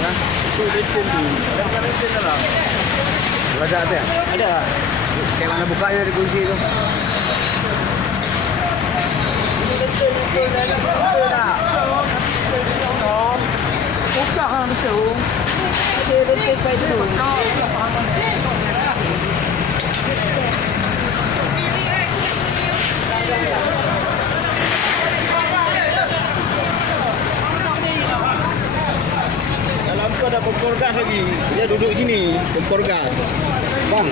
Hah? Itu lecin tu. Ada lecin dalam. Ada apa ya? Ada. Kayak mana bukanya dikunci itu? Buka kan tu. Ada lecin kat tu. Dalam tu ada kompor gas lagi. Dia duduk sini, kompor gas. Bang,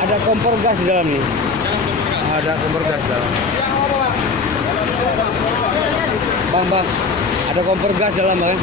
ada kompor gas di dalam nih. Ada kompor gas dalam. Bang, ada kompor gas dalam bang.